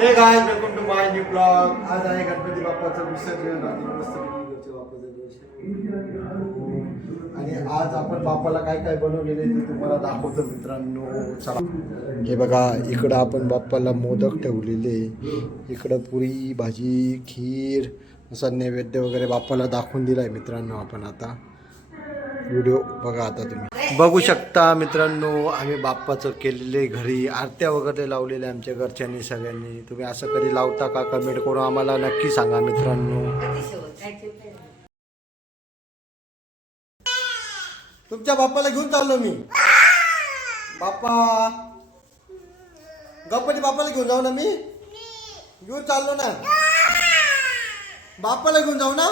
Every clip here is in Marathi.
हे guys, welcome to my new blog. आज आहे गणपती बाप्पाचं विसर्जन आणि मस्तपैकी बाप्पाचं आणि आज आपण बाप्पाला काय काय बनवलेले ते तुम्हाला दाखवतो मित्रांनो. चला, हे बघा, इकडं आपण बाप्पाला मोदक ठेवलेले, इकडं पुरी भाजी खीर असा नैवेद्य वगैरे बाप्पाला दाखवून दिलाय मित्रांनो. आपण आता व्हिडिओ बघा. आता तुम्ही बघू शकता मित्रांनो, आम्ही बाप्पाचं केलेले घरी आरत्या वगैरे लावलेल्या आमच्या घरच्यांनी सगळ्यांनी. तुम्ही असं कधी लावता का? कमेंट करून आम्हाला नक्की सांगा मित्रांनो. तुमच्या बाप्पाला घेऊन चाललो मी. बाप्पा गणपती बाप्पाला घेऊन जाऊ ना, मी घेऊन चाललो ना. बाप्पाला घेऊन जाऊ ना.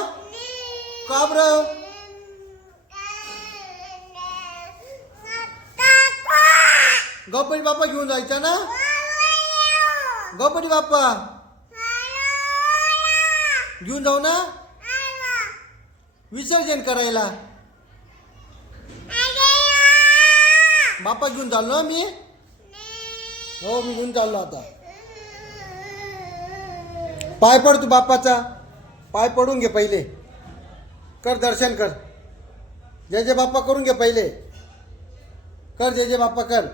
का बरं? गणपती बाप्पा घेऊन जायचा ना. गणपती बाप्पा घेऊन जाऊ ना विसर्जन करायला. बाप्पा घेऊन चाललो मी. हो, मी घेऊन चाललो आता. पाय पड तू बाप्पाचा. पाय पडून घे पहिले. कर दर्शन कर. जय जय बाप्पा करून घे पहिले. कर जय जय बाप्पा कर.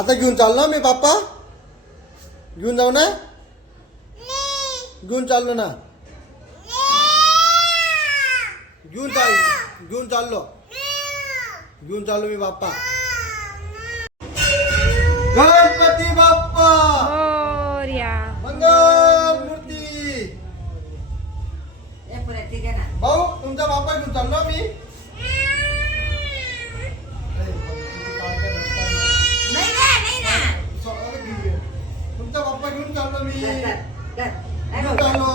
आता घेऊन चाललो मी. बाप्पा घेऊन जाऊ ना. घेऊन चाललो ना. घेऊन चाललो. घेऊन चाललो मी बाप्पा. गणपती बाप्पा मंगल मूर्ती. भाऊ, तुमचा बाप्पा घेऊन चाललो मी. तुमचा बाप्पा घेऊन चाललो मी. घेऊन चाललो.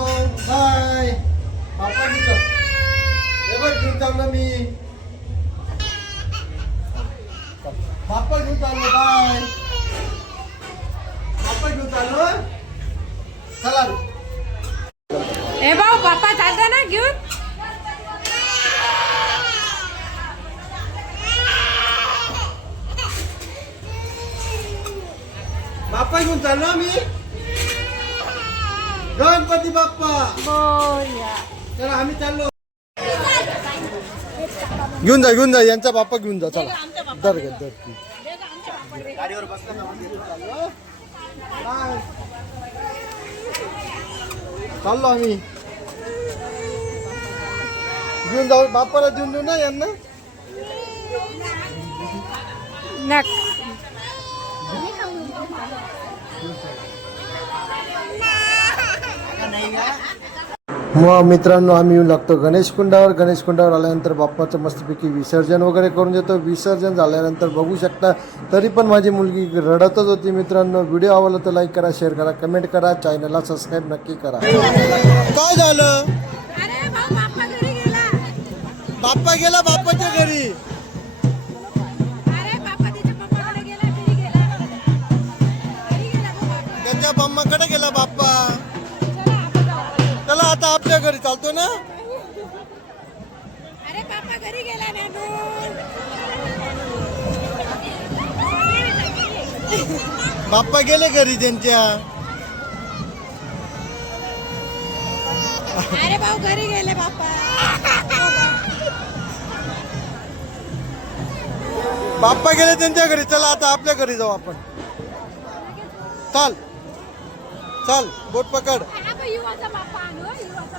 बाय. बाप्पा घेऊन चाललो मी. बाप्पा घेऊन चाललो. बाय. बाप्पा घेऊन चाललो. चला ए भाऊ, बाप्पा चालता ना घेऊन. बाप्पा घेऊन चाललो मी. गणपती बाप्पा चला, आम्ही चाललो. घेऊन जा यांचा बाप्पा घेऊन जा. चला दर गाडीवर बसला. चाललो आम्ही. घेऊन जाऊ बाप्पाला. देऊन देऊ ना यांना. मग मित्रांनो, आम्ही येऊ लागतो गणेश कुंडावर. गणेश कुंडावर आल्यानंतर बाप्पाचं मस्तपैकी विसर्जन वगैरे करून देतो. विसर्जन झाल्यानंतर बघू शकता, तरी पण माझी मुलगी रडतच होती मित्रांनो. व्हिडिओ आवडला तर लाईक करा, शेअर करा, कमेंट करा, चॅनलला सबस्क्राईब नक्की करा. काय झालं? बाप्पा गेला बाप्पाच्या घरी. त्यांच्या मम्माकडे गेला बाप्पा. चला आता आपल्या घरी चालतो ना. अरे बाप्पा घरी गेला ना. बाप्पा गेले घरी त्यांच्या. अरे भाऊ घरी गेले बाप्पा. बाप्पा गेले त्यांच्या घरी. चला आता आपल्या घरी जाऊ आपण. चल बोट पकड. युवाचा बाप्पा आणू. युवाचा